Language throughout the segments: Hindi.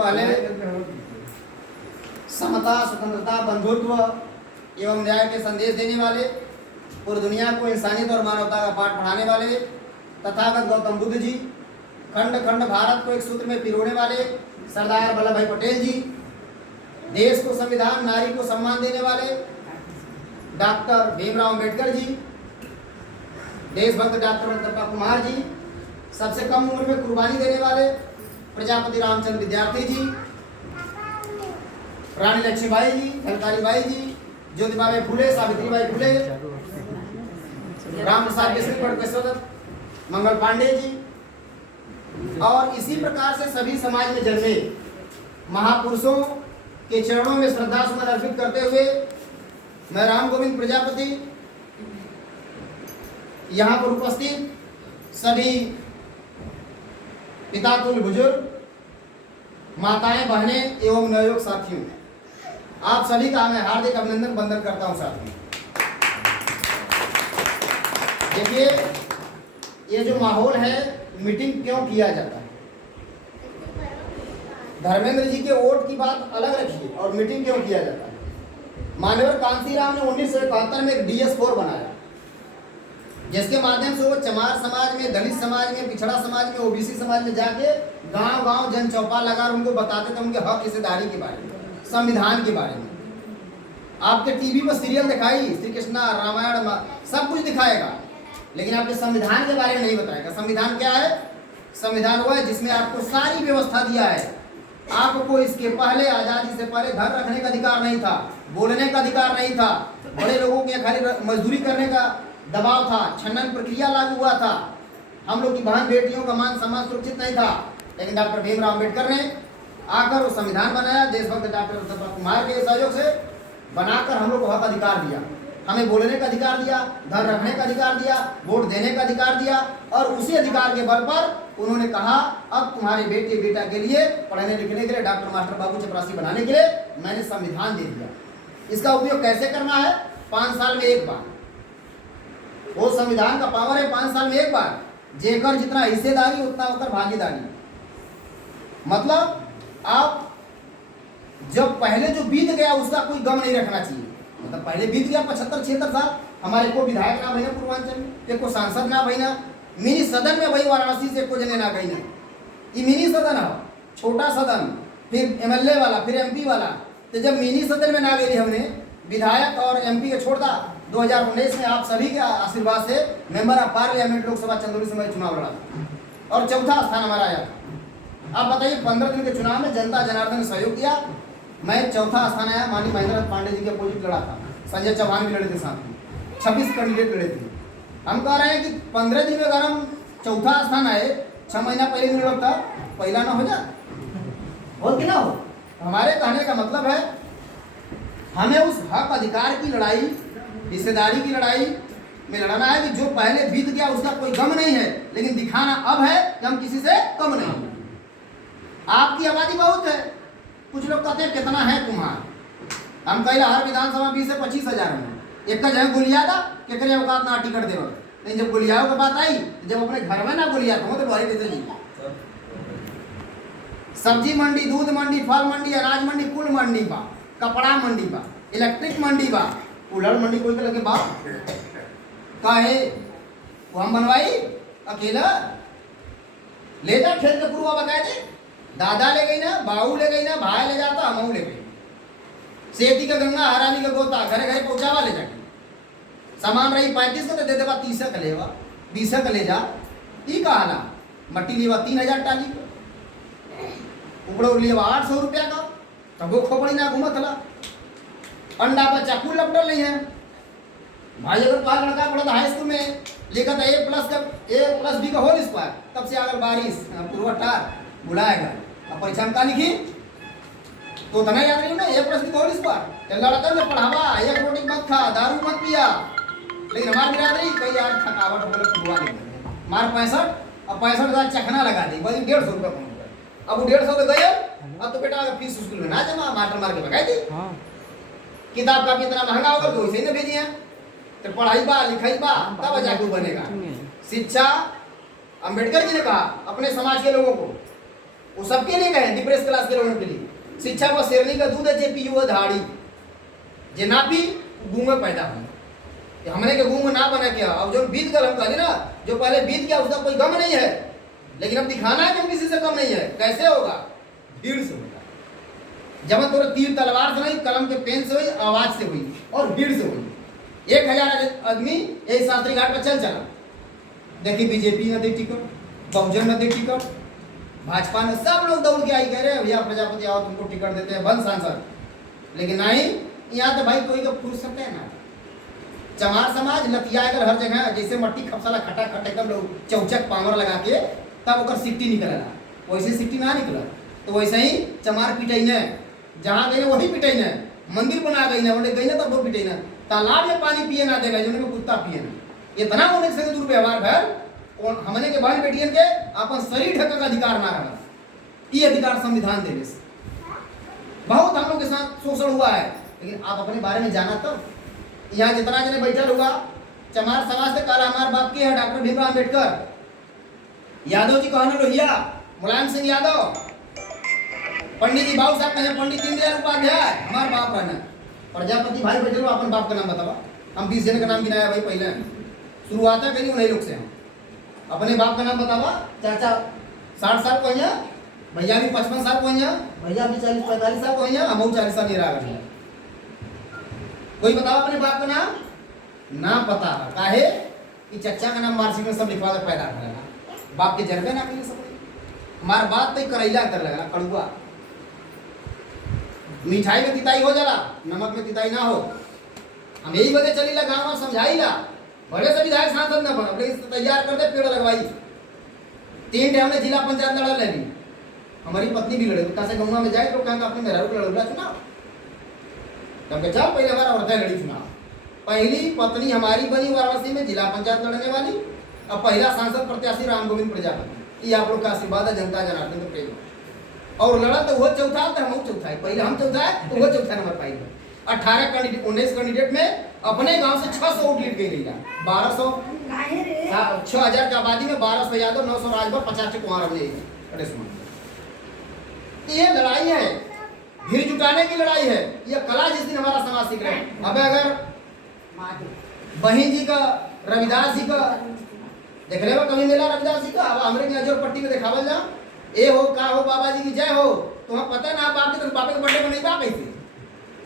पहले समता, स्वतंत्रता, बंधुत्व एवं न्याय के संदेश देने वाले, पूरी दुनिया को इंसानियत और मानवता का पाठ पढ़ाने वाले तथागत गौतम बुद्ध जी, खंड खंड भारत को एक सूत्र में पिरोने वाले सरदार वल्लभ भाई पटेल जी, देश को संविधान, नारी को सम्मान देने वाले डॉक्टर भीमराव अंबेडकर जी, देशभक्त डॉक्टर उत्तम कुमार जी, सबसे कम उम्र में कुर्बानी देने वाले प्रजापति रामचंद्र विद्यार्थी जी, रानी लक्ष्मीबाई जी, झलकारी बाई जी, ज्योतिबा फुले, सावित्रीबाई फुले, राम प्रसाद बिस्मिल, मंगल पांडे जी, और इसी प्रकार से सभी समाज में जन्मे महापुरुषों के चरणों में श्रद्धा सुमन अर्पित करते हुए मैं राम गोविंद प्रजापति यहाँ पर उपस्थित सभी पिता तुल्य बुजुर्ग, माताएं, बहनें एवं नवयुवक साथियों, आप सभी का मैं हार्दिक अभिनंदन वंदन करता हूं। साथियों, देखिए ये जो माहौल है, मीटिंग क्यों किया जाता है? धर्मेंद्र जी के वोट की बात अलग रखिए और मीटिंग क्यों किया जाता है? मान्यवर कांसीराम ने 1971 में एक DS4 बनाया, जिसके माध्यम से वो चमार समाज में, दलित समाज में, पिछड़ा समाज में, OBC समाज में जाके गांव गांव जन चौपाल लगा उनको बताते थे उनके हक हिस्सेदारी के बारे में, संविधान के बारे में। आपके टीवी पर सीरियल दिखाई, श्री कृष्णा, रामायण, सब कुछ दिखाएगा, लेकिन आपके संविधान के बारे में नहीं बताएगा। संविधान क्या है? संविधान वो है जिसमें आपको सारी व्यवस्था दिया है। आपको इसके पहले, आजादी से पहले घर रखने का अधिकार नहीं था, बोलने का अधिकार नहीं था, बड़े लोगों के खाली मजदूरी करने का दबाव था, छनन प्रक्रिया लागू हुआ था, हम लोग की बहन बेटियों का मान सम्मान सुरक्षित नहीं था। लेकिन डॉक्टर भीमराव अंबेडकर ने आकर वो संविधान बनाया, देशभक्त डॉक्टर उत्तम कुमार के सहयोग से बनाकर हम लोग को हक अधिकार दिया, हमें बोलने का अधिकार दिया, घर रखने का अधिकार दिया, वोट देने का अधिकार दिया, और उसी अधिकार के बल पर उन्होंने कहा अब तुम्हारे बेटे बेटा के लिए पढ़ने लिखने के लिए, डॉक्टर मास्टर बाबू चपरासी बनाने के लिए मैंने संविधान दे दिया। इसका उपयोग कैसे करना है? 5 साल में एक बार। वो संविधान का पावर है 5 साल में एक बार, जेकर जितना हिस्सेदारी उतना होकर भागीदारी। मतलब आप जब पहले जो बीत गया उसका कोई गम नहीं रखना चाहिए। मतलब पहले बीत गया 75-76 साल, हमारे को विधायक ना बना पूर्वांचल में, को सांसद ना बना, मिनी सदन में वही वाराणसी से को जने ना गई ना, ये मिनी सदन है, छोटा सदन, फिर MLA वाला, फिर MP वाला। तो जब मिनी सदन में ना गई हमने, विधायक और MP के छोड़ता 2019 में आप सभी के आशीर्वाद से member of parliament Lok Sabha Chandauli से मैं चुनाव लड़ा था और चौथा स्थान हमारा आया था। अब बताइए 15 दिन के चुनाव में जनता जनार्दन ने सहयोग किया, मैं चौथा स्थान आया। माननीय महेंद्र पांडे जी के अपोजिट लड़ा था, संजय चौहान भी लड़े थे, साथ में 26 कैंडिडेट लड़े थे। हम कह रहे हैं कि 15 दिन में अगर हम चौथा स्थान आए, 6 महीना पहले नहीं लगता, पहला ना हो जाए, हो कि ना हो? हमारे कहने का मतलब है हमें उस हक अधिकार की लड़ाई, हिस्सेदारी की लड़ाई में लड़ना है कि जो पहले बीत गया उसका कोई गम नहीं है, लेकिन दिखाना अब है कि हम किसी से कम नहीं। आपकी आबादी बहुत है, कुछ लोग कहते हैं कितना है तुम्हारा, हम कहिला हर विधानसभा 20 से 25 हजार में, एक का जगह गोलिया था कि करे औकात ना टिकट देव। नहीं, जब गोलियाओं की बात आई, जब अपने घर में ना गोलिया तो भारी देते जी। सब्जी मंडी, दूध मंडी, फल मंडी, अनाज मंडी, कुल मंडी बा, कपड़ा मंडी बा, इलेक्ट्रिक मंडी बा, उलड़ मंडी कोई के लगे बा काहे वो हम बनवाई अकेला ले जा खेत के पूर्वा बकाए थे, दादा ले गई ना, बाऊ ले गई ना, भाई ले जाता, हम ले गई। सेठी का गंगा, हरानी का गोता, घरे घरे पहुंचावा ले जाके सामान रही 35 का तो दे देवा 30 का लेवा, 20 का ले जा। ई कहा मट्टी लेवा 3000 टाली, उपड़ो लेवा 800 रुपया का, तब वो खोपड़ी ना घूमत हला। अंडा पर चाकू लपटल नहीं है भाई। अगर पार लड़का पढ़ा था हाई स्कूल में, लिखा था A+B का होल स्क्वायर, तब से अगर बारिश पूर्वाटार बुलाएगा अब परीक्षा में का लिखी तो तना याद नहीं ना, A+B का होल स्क्वायर। लड़का ने पढ़ावा, एक रोटी मत खा, दारू मत पिया, लेकिन हमारे बिरादरी कई यार थकावट हो गई, खुलवा दे मार 65 अब 65,000 चखना लगा दी, वही 150 रुपया कम। अब वो 150 तो गए, अब तो बेटा फीस स्कूल में ना जमा, मास्टर मार के भगाई दी। किताब का इतना महंगा होगा तो वैसे ही ना भेजी है, तो पढ़ाई बा लिखाई बा तब जाके बनेगा। शिक्षा, अंबेडकर जी ने कहा अपने समाज के लोगों को वो सबके लिए कहे डिप्रेस क्लास के लोगों के लिए। शिक्षा को शेरनी का दूध है जे पीओ धाड़ी, जे ना पी गूंगे पैदा हो। हमने के गूंग ना बना क्या, अब जो बीत गल हम कहले ना, जो पहले बीत गया उसका कोई गम नहीं है, लेकिन अब दिखाना है कि हम किसी से कम नहीं है। कैसे होगा? भीड़ से होगा। जब तोरा तीर तलवार से नहीं, कलम के पेन से हुई, आवाज से हुई और भीड़ से हुई। 1000 आदमी एक शास्त्री घाट पर चल चला। देखिए बीजेपी ने दी टिकट, बहुजन ने दी टिकट, भाजपा ने, सब लोग दौड़ के आई कह रहे भैया प्रजापति आओ तुमको टिकट देते हैं, बन सांसद। लेकिन नहीं, यहाँ तो भाई कोई का फुर्सत है ना। चमार समाज लतिया कर हर जगह, जैसे मट्टी खपसाला खटा खटे कर लोग चौचक पावर लगा के तब ओकर सिट्टी निकलेला, वैसे सिट्टी ना निकला। तो वैसे ही चमार पिटाई ने, जहाँ गई वही पिटाई ने, मंदिर बना गई ना, गई ना तब वो पिटाई ना, तालाब में पानी पिए ना देगा जो में कुत्ता पिए ना। इतना होने से दुर्व्यवहार भर हमने के बहन बेटियन के अपन शरीर ढके का अधिकार ना रहा। ये अधिकार संविधान देने से बहुत हम लोग के साथ शोषण हुआ है। लेकिन आप अपने बारे में जाना तब। यहाँ जितना जने बैठल हुआ चमार समाज से, काला हमारे बाप के है डॉक्टर भीमराव अम्बेडकर, यादव जी कहना लोहिया, मुलायम सिंह यादव, पंडित जी बाबू साहब कहे, पंडित दीनदयाल उपाध्याय हमारे बाप रहना, प्रजापति भाई बैठे अपन बाप का नाम बतावा। हम 20 जन का नाम गिनाया भाई, पहले शुरुआत है कहीं उन्हीं लोग से। हम अपने बाप का नाम बतावा। चाचा 60 साल को है, भैया भी 55 साल को है, भैया भी 40-45 साल को है, हम 40 साल नहीं रहा। कोई बताओ अपने बाप का नाम? ना पता काहे कि चच्चा का नाम मार्कशीट में सब लिखवा कर पैदा करेगा, बाप के जन्मे ना कहीं सब। हमार बात तो करैला कर लगा कड़ुआ, मिठाई में तिताई हो जाला, नमक में तिताई ना हो। हम यही बदे चली ला गाँव में समझाई ला, बड़े से विधायक सांसद न बना, लेकिन तैयार कर दे, पेड़ लगवाई। 3 टाइम में जिला पंचायत लड़ा लेनी, हमारी पत्नी भी लड़े। कहा से गंगा में जाए तो कहा अपने मेहरारू को लड़ूला चुनाव, तब चल पहले हमारा औरतें लड़ी चुनाव। पहली पत्नी हमारी बनी वाराणसी में जिला पंचायत लड़ने वाली, अब पहला सांसद प्रत्याशी राम गोविंद प्रजापति। ये आप लोग का आशीर्वाद है, जनता जनार्दन का प्रेम। और लड़ा तो वो चौथा, तो हम चौथा है, पहले हम चौथा है तो वो चौथा नंबर पाई। 18 कैंडिडेट 19 कैंडिडेट में अपने गांव से 600 वोट लीड गई रही, 1200 6000 की आबादी में 1200 यादव, 900 राजभर, 50 कुमार। ये लड़ाई है, भीड़ जुटाने की लड़ाई है। ये कला जिस दिन हमारा समाज सीख रहे हैं। अब अगर बहन जी का, रविदास जी का देख रहे हो कभी मेला रविदास जी का, अब हमारे नजर पट्टी में दिखावल जा, ए हो का हो बाबा जी की जय हो, तुम्हें पता है ना आप बाप के बापे के बर्थडे में नहीं बाप ऐसे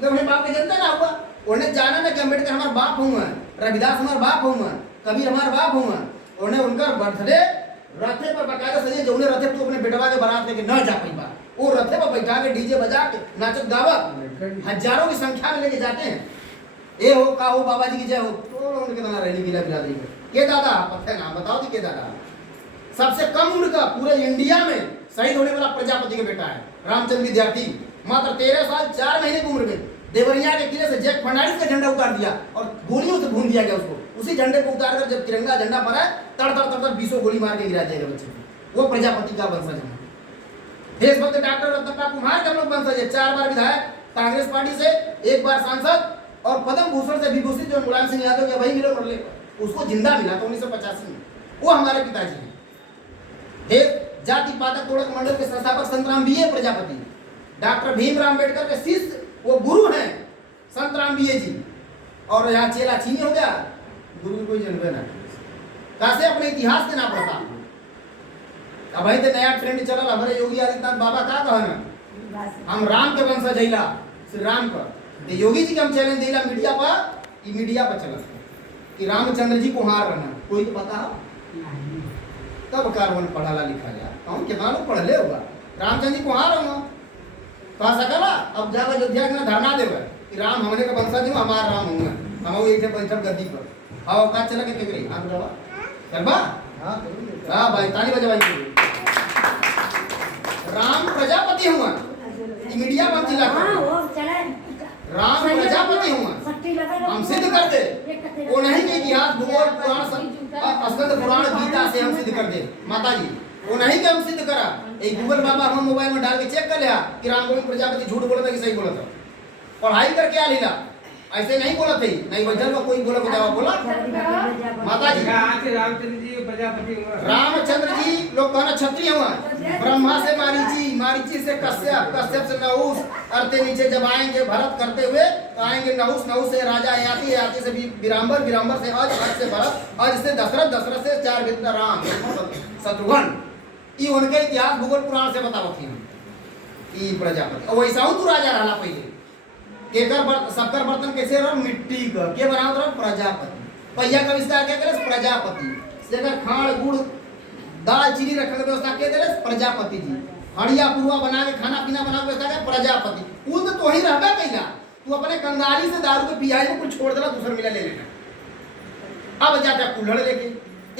तो अपने बाप के जनता ना हुआ। उन्हें जाना ना कि अम्बेडकर हमारे बाप हुआ, रविदास हमारे बाप हुआ, कबीर हमारे बाप हुआ। उन्हें उनका बर्थडे रथे पर बकायदा सजे, जो उन्हें रथे तो अपने बेटवा के बारात लेके न जा पाई बात, वो रथे पर बैठा के डीजे बजा के नाचत गावत हजारों की संख्या में लेके जाते हैं। ए हो का हो बाबा जी की जय हो, तो उनके दादा रहने की बिरादरी में के दादा पता है ना, बताओ जी के दादा। सबसे कम उम्र का पूरे इंडिया में शहीद होने वाला प्रजापति का बेटा है रामचंद्र विद्यार्थी। मात्र 13 साल 4 महीने की उम्र में देवरिया के किले से जैक फर्नांडिस का झंडा उतार दिया और गोलियों से भून दिया गया उसको। उसी झंडे को उतार कर जब तिरंगा झंडा फहराया, तड़ तड़ तड़ 20 गोली मार के गिरा दिया बच्चे को। वो प्रजापति का वंशज है। देशभक्त डॉक्टर रत्नप्पा कुमार का लोग वंशज है, 4 बार विधायक कांग्रेस पार्टी से, 1 बार सांसद, और पद्म भूषण से विभूषित जो मुलायम सिंह यादव या वही मिले पड़ले, उसको जिंदा मिला था 1985 में। वो हमारे पिताजी हैं। देश जाति पाठक तोड़क मंडल के संस्थापक संतराम बीए प्रजापति, डॉक्टर भीमराव अम्बेडकर के शिष्य वो गुरु हैं संतराम बीए जी। और यहाँ चेला चीनी हो गया, गुरु कोई जनबे ना कैसे अपने इतिहास के ना पढ़ता। अब भाई तो नया ट्रेंड चल रहा हमारे योगी आदित्यनाथ बाबा का कहना, हम राम के वंशज हैला, श्री राम का। तो योगी जी के हम चैलेंज दिला मीडिया पर, ये मीडिया पर चला कि रामचंद्र जी को हार रहना, कोई तो पता हो तब कारवन पढ़ा लिखा जा, हम कितना लोग पढ़ ले होगा रामचंद्र जी को हार रहना कह सकला। अब जब अयोध्या में धरना देवे कि राम हमने का वंशज हूँ, हमारा राम हूँ, हम एक बैठक गद्दी पर हाँ का चला के केकरी हां बुलावा चलबा हां भाई ताली बजवाई। राम प्रजापति हुआ, मीडिया बम जिला राम प्रजापति हुआ, हम सिद्ध कर दे। वो नहीं के इतिहास भूगोल पुराण स्कंद पुराण गीता से हम सिद्ध कर दे माता जी, वो नहीं के हम सिद्ध करा। एक गूगल बाबा हम मोबाइल में डाल के चेक कर लिया कि राम गोविंद प्रजापति झूठ बोला था कि सही बोला था। पढ़ाई करके आ लीला ऐसे नहीं बोला थे, नहीं बजल में कोई बोला जवाब बोला। माता जी रामचंद्र जी प्रजापति हुआ, रामचंद्र जी लोग कहना क्षत्रिय हुआ, ब्रह्मा से मारीची, मारीची से कश्यप, कश्यप से नहुस, अरते नीचे जब आएंगे भरत करते हुए तो आएंगे नहुस, नहुस से राजा याति, याति से विरांबर, विरांबर से अज, अज से भरत, अज से दशरथ, दशरथ से चार विद्या राम शत्रुघ्न। ये उनके इतिहास भूगोल पुराण से बतावत थी ई प्रजापति। और वैसा तू राजा रहला पहले केकर सबकर बर्तन कैसे रहा मिट्टी का के बनावत रहा प्रजापति। पहिया का विस्तार क्या करे प्रजापति, सेकर खाड़ गुड़ दाल चीनी रखने की व्यवस्था के दे प्रजापति जी। हड़िया पुरवा बना के खाना पीना बना के व्यवस्था के प्रजापति। कुल तो ही रहबे कैला, तू अपने कंगाली से दारू के पियाई में कुछ छोड़ देला, दूसरा मिला ले लेना। अब जाता कुल्हड़ लेके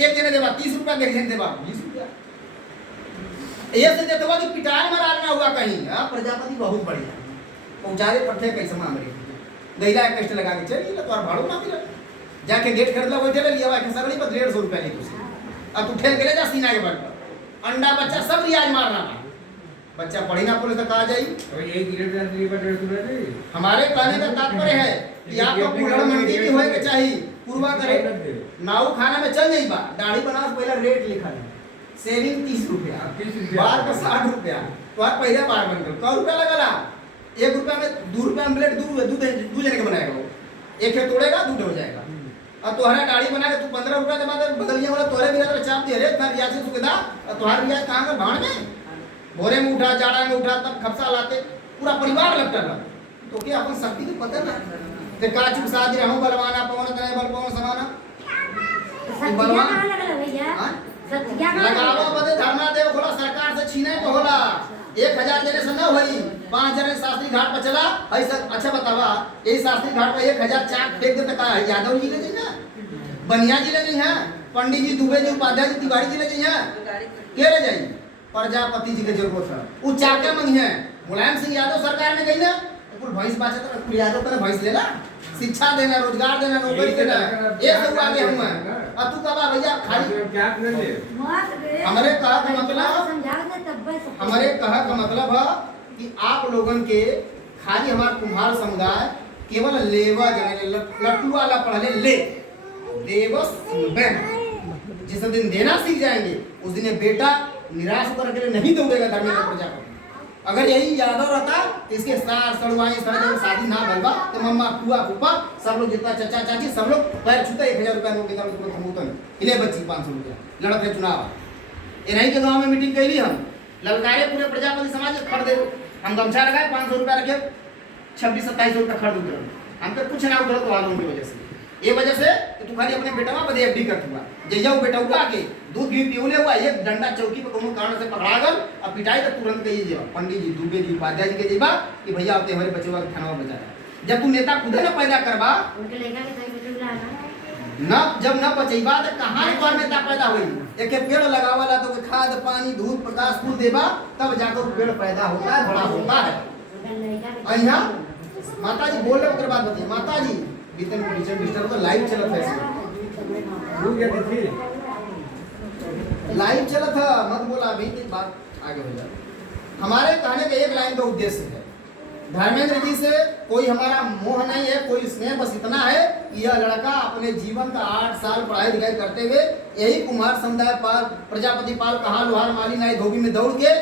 एक जने देवा 30 रुपया, एक देवा 20 रुपया, ये से देतवा कि पिटार मरा ना हुआ कहीं। हां प्रजापति बहुत बढ़िया पहुंचारे पट्टे कैसे मांग रही गैला एक कष्ट लगा के चल तो और भाड़ो ना मिला, जाके गेट खरीदला बैठे ले लिया के सगड़ी पर 150 रुपया ले तुझसे। अब तू ठेल के ले जा सीना के बल पर, अंडा बच्चा सब रियाज मारना है, बच्चा पढ़ी ना बोले तो कहा जाई। और ये गिरेट जाती है 150 रुपया नहीं। हमारे कहने का तात्पर्य है कि आपको कुल्हड़ मंडी भी होए के चाहिए, पूर्वा करे नाऊ खाना में चल जाई बा, दाढ़ी बनाओ पहला रेट लिखा है, सेविंग 30 रुपया, बार का 60 रुपया, तो आप पहले बार बनकर 100 रुपया लगला, 1 रुपया में 2 रुपया आमलेट दूध जने के बनाएगा वो, एक है तोड़ेगा दूध हो जाएगा। और तोहरा दाढ़ी बना के तू 15 रुपया दे बाद बगलिया वाला तोहरे भी तो चाप दे रे इतना रियाज से सुविधा, और तोहरा रियाज कहां का भाड़ में भोरे में उठा जाड़ा में उठा तब खपसा लाते पूरा परिवार लगता था। तो क्या अपन शक्ति को पता ना ते काचू साज रहूं बलवाना पवन तने बल पवन समाना बलवान लगावा बदे धरना देव खोला सरकार से छीने तो होला 1000 जने से न होई 5 जने शास्त्री घाट पर चला ऐसा। अच्छा बतावा ये शास्त्री घाट पर 1000 चाक फेंक दे का यादव जी ले जाइए, बनिया जी ले जाइए, पंडित जी दुबे जी उपाध्याय जी तिवारी जी ले जाइए, के ले जाइए प्रजापति जी के जरूरत है। वो चाके मंगी है मुलायम सिंह यादव सरकार में गई ना कुल भैंस बाचत ना कुल यादव का भैंस लेना, शिक्षा देना, रोजगार देना, नौकरी देना, ये सब आगे हम हैं। अब तू कबा भैया खाली क्या कर ले हमारे कहा का मतलब है कि आप लोगन के खाली हमारा कुम्हार समुदाय केवल लेवा जाने लट्टू वाला पढ़ले ले देवस बहन जिस दिन देना सीख जाएंगे उस दिन बेटा निराश होकर के नहीं दौड़ेगा धर्मेंद्र प्रजापति। अगर यही यादव रहता तो इसके सार सड़ुआई सड़े शादी ना भलवा तो मम्मा पुआ फूफा सब लोग जितना चाचा चाची सब लोग पैर छूते 1000 रुपया नोट निकाल तुरंत हम उतन हिले बच्ची 500 रुपया लड़त रहे चुनाव। ये नहीं के गांव में मीटिंग कैली हम ललकारे पूरे प्रजापति समाज खड़ दे हम गमछा लगाए 500 रुपया रखे 26-27 रुपया खड़ दूँ हम तो कुछ ना उधर तो आलू की वजह से ये वजह से कि तू खाली अपने बेटा बदे एफडी कर हुआ जैया बेटा हुआ के दूध घी पियोले हुआ एक डंडा चौकी पे कोनो कारण से पकड़ा गल और पिटाई तो तुरंत कही जेबा पंडित जी दुबे जी उपाध्याय जी के जेबा कि भैया आते हमारे बच्चों का खाना बचाया। जब तू नेता खुदे ना पैदा करबा ना जब ना बचेबा तो कहां पर नेता पैदा होई। एक पेड़ लगावाला तो खाद पानी धूप प्रकाश फूल देबा तब जाकर पेड़ पैदा होता है बड़ा होता है। अइहा माता जी बोल रहे ओकर बात बताइए माता जी बीतन डिजिटल तो लाइव चलत है रुक गया थी लाइव चलत है मत बोला अभी की बात आगे हो जाए। हमारे कहने का एक लाइन का उद्देश्य है धर्मेंद्र जी से कोई हमारा मोह नहीं है कोई स्नेह, बस इतना है कि यह लड़का अपने जीवन का 8 साल पढ़ाई लिखाई करते हुए यही कुमार समुदाय पाल प्रजापति पाल कहा लोहार माली नाई धोबी में दौड़ के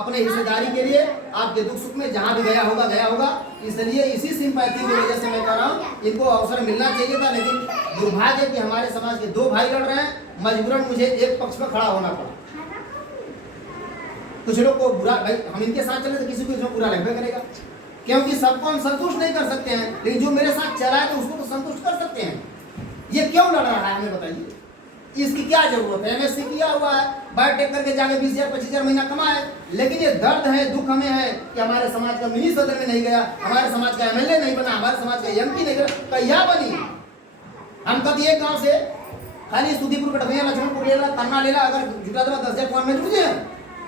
अपने हिस्सेदारी के लिए आपके दुख सुख में जहां भी गया होगा। इसलिए इसी सिंपैथी की वजह से मैं कह रहा हूँ इनको अवसर मिलना चाहिए था, लेकिन दुर्भाग्य कि हमारे समाज के 2 भाई लड़ रहे हैं, मजबूरन मुझे एक पक्ष पर खड़ा होना पड़ा। कुछ लोग को बुरा भाई हम इनके साथ चले तो किसी को बुरा लगभग करेगा क्योंकि सबको हम संतुष्ट नहीं कर सकते हैं, लेकिन जो मेरे साथ चला है तो उसको तो संतुष्ट कर सकते हैं। ये क्यों लड़ रहा है हमें बताइए, इसकी क्या जरूरत है? MSc किया हुआ है, बायोटेक करके जाके 20,000-25,000 महीना कमाए, लेकिन ये दर्द है दुख हमें है कि हमारे समाज का मिनी सदन में नहीं गया, हमारे समाज का MLA नहीं बना, हमारे समाज का MP नहीं बना, क्या बनी। हम कभी एक गांव से खाली सुधीपुर कटभैया लक्ष्मणपुर लेला तन्ना लेला अगर जुटा दवा 10,000 कौन में जुट जाए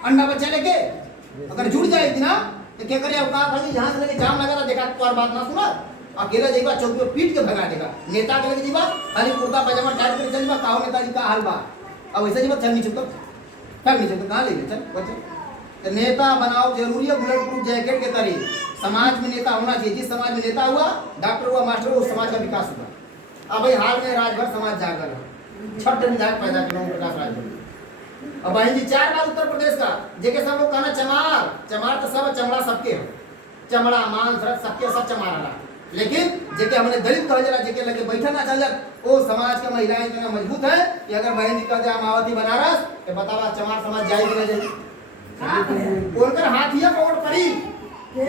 अंडा बच्चा लेके अगर जुड़ जाए इतना तो क्या करे अवकाश खाली जहां से लेके जाम लगा देखा तो और बात ना सुना अकेला जेबा चौकी पे पीट के भगा देगा। नेता के लगे जीवा खाली कुर्ता पजामा टाइट करके चल जीवा काहो नेताजी का हाल बा अब ऐसे जीवा चल नीचे तो कहां ले चल बच्चे तो नेता बनाओ जरूरी है बुलेट प्रूफ जैकेट के तरी समाज में नेता होना चाहिए। जिस समाज में नेता हुआ, डॉक्टर हुआ, मास्टर हुआ, उस समाज का विकास हुआ। अब भाई हाल में राजभर समाज जाकर छठ विधायक पैदा किया ओम प्रकाश राजभर। अब बहन जी 4 बार उत्तर प्रदेश का जेके सब लोग कहना चमार चमार तो सब चमड़ा सबके हो, चमड़ा मांस रक्त सबके सब चमार रहा। लेकिन जेके हमने दलित कह जरा जेके लगे बैठा ना चल वो समाज का महिलाएं इतना मजबूत है कि अगर बहन जी कह दे मायावती बनारस तो बतावा चमार समाज जाएगी ना जाएगी। उनकर हाथिया वोट पड़ी।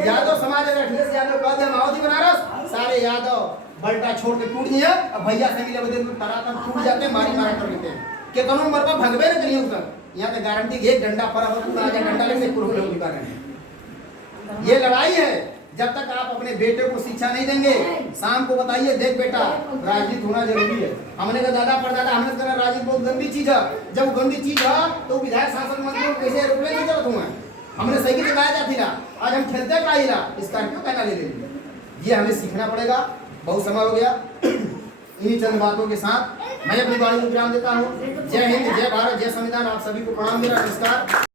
यादव समाज अगर अखिलेश यादव कह दे मायावती बनारस, सारे यादव बल्टा छोड़ के टूट दिए। अब भैया से मिले बदे तरातन टूट जाते, मारी मार कर लेते हैं कि कौन मरबा भगवे न करिए उनका। यहाँ पे गारंटी एक डंडा पर पूरा डंडा लेके पूरे लोग निकाल रहे हैं। ये लड़ाई है। जब तक आप अपने बेटे को शिक्षा नहीं देंगे, शाम को बताइए देख बेटा राजनीति होना जरूरी है। हमने कहा दादा परदादा हमने कहा राजनीति बहुत गंदी चीज है। जब गंदी चीज है तो विधायक शासन मंत्री को कैसे एरोप्लेन की जरूरत हुआ? हमने सही दिखाया जाती ना, आज हम खेलते का ही ना स्कॉर्पियो कहना ले लेंगे। ये हमें सीखना पड़ेगा। बहुत समय हो गया। इन्हीं चंद बातों के साथ मैं अपनी वाणी को विराम देता हूँ। जय हिंद, जय भारत, जय संविधान। आप सभी को प्रणाम मेरा नमस्कार।